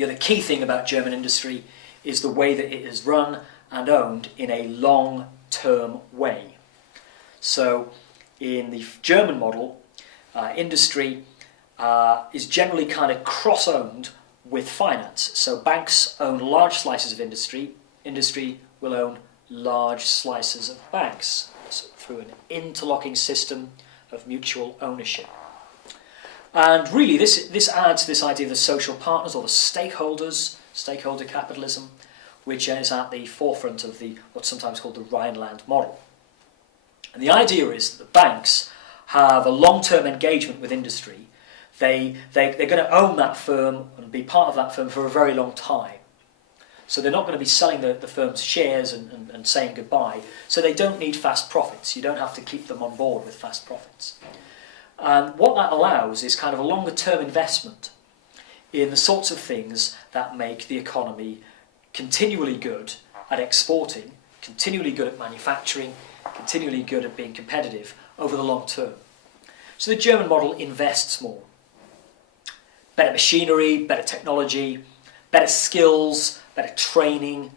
The other key thing about German industry is the way that it is run and owned in a long-term way. So in the German model, industry is generally kind of cross-owned with finance. So banks own large slices of industry, industry will own large slices of banks, so through an interlocking system of mutual ownership. And really this adds to this idea of the social partners or the stakeholders, stakeholder capitalism, which is at the forefront of the what's sometimes called the Rhineland model. And the idea is that the banks have a long-term engagement with industry. They're going to own that firm and be part of that firm for a very long time. So they're not going to be selling the firm's shares and saying goodbye. So they don't need fast profits. You don't have to keep them on board with fast profits. And what that allows is kind of a longer-term investment in the sorts of things that make the economy continually good at exporting, continually good at manufacturing, continually good at being competitive over the long term. So the German model invests more. Better machinery, better technology, better skills, better training.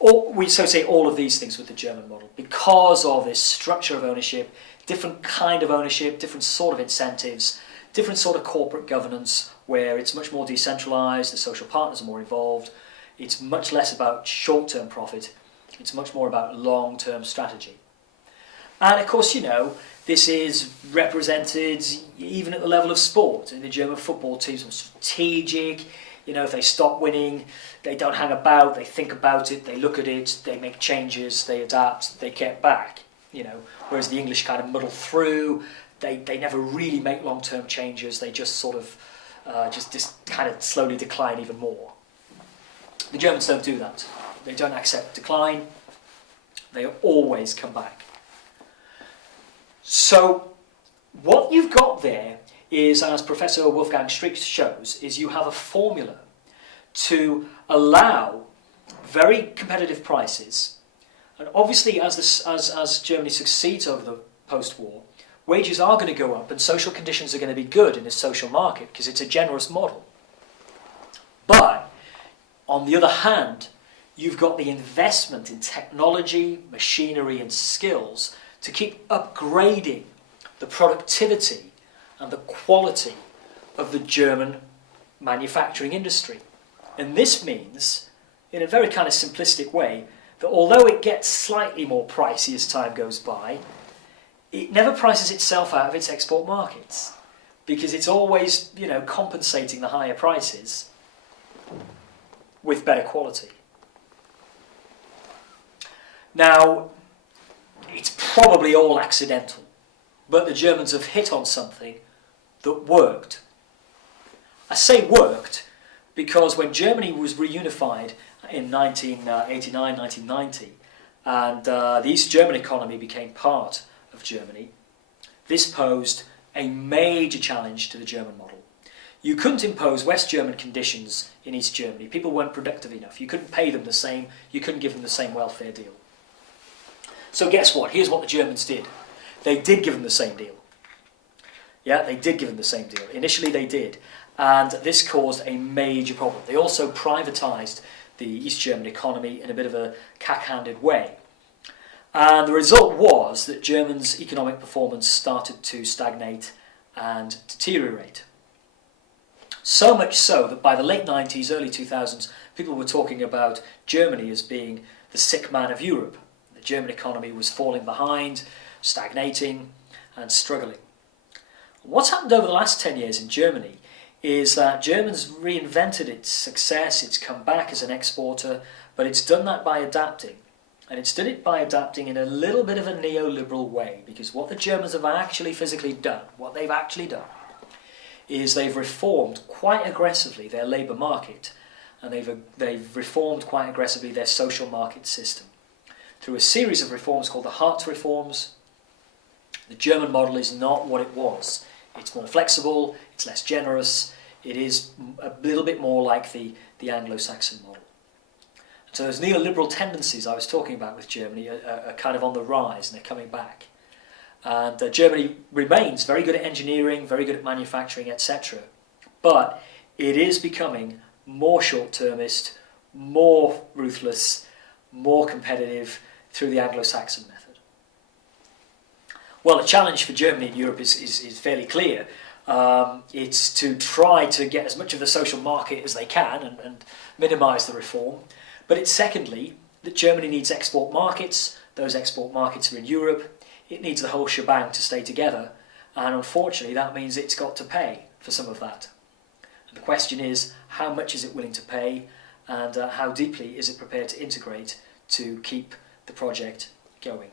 Or we associate all of these things with the German model because of this structure of ownership, different kind of ownership, different sort of incentives, different sort of corporate governance where it's much more decentralized, the social partners are more involved, it's much less about short-term profit, it's much more about long-term strategy. And of course, you know, this is represented even at the level of sport. In the German football teams are strategic. You know, if they stop winning, they don't hang about, they think about it, they look at it, they make changes, they adapt, they get back. You know, whereas the English kind of muddle through, they never really make long-term changes, they just sort of just kind of slowly decline even more. The Germans don't do that. They don't accept decline, they always come back. So what you've got there is, as Professor Wolfgang Strick shows, is you have a formula to allow very competitive prices. And obviously as Germany succeeds over the post-war, wages are going to go up and social conditions are going to be good in this social market because it's a generous model. But on the other hand, you've got the investment in technology, machinery and skills to keep upgrading the productivity and the quality of the German manufacturing industry. And this means, in a very kind of simplistic way, that although it gets slightly more pricey as time goes by, it never prices itself out of its export markets because it's always, you know, compensating the higher prices with better quality. Now, it's probably all accidental, but the Germans have hit on something that worked. I say worked because when Germany was reunified in 1989, 1990, and the East German economy became part of Germany, this posed a major challenge to the German model. You couldn't impose West German conditions in East Germany. People weren't productive enough. You couldn't pay them the same. You couldn't give them the same welfare deal. So guess what? Here's what the Germans did. They did give them the same deal. Yeah, they did give them the same deal. Initially they did. And this caused a major problem. They also privatised the East German economy in a bit of a cack-handed way. And the result was that Germany's economic performance started to stagnate and deteriorate. So much so that by the late 90s, early 2000s, people were talking about Germany as being the sick man of Europe. The German economy was falling behind, stagnating and struggling. What's happened over the last 10 years in Germany is that Germany's reinvented its success, it's come back as an exporter, but it's done that by adapting. And it's done it by adapting in a little bit of a neoliberal way, because what the Germans have actually physically done, what they've actually done, is they've reformed quite aggressively their labour market, and they've reformed quite aggressively their social market system. Through a series of reforms called the Hartz reforms, the German model is not what it was. It's more flexible, it's less generous, it is a little bit more like the Anglo-Saxon model. So those neoliberal tendencies I was talking about with Germany are kind of on the rise and they're coming back. And Germany remains very good at engineering, very good at manufacturing, etc. But it is becoming more short-termist, more ruthless, more competitive through the Anglo-Saxon method? Well, the challenge for Germany and Europe is fairly clear. It's to try to get as much of the social market as they can and minimise the reform. But it's secondly that Germany needs export markets. Those export markets are in Europe. It needs the whole shebang to stay together. And unfortunately, that means it's got to pay for some of that. And the question is, how much is it willing to pay, and how deeply is it prepared to integrate to keep the project going?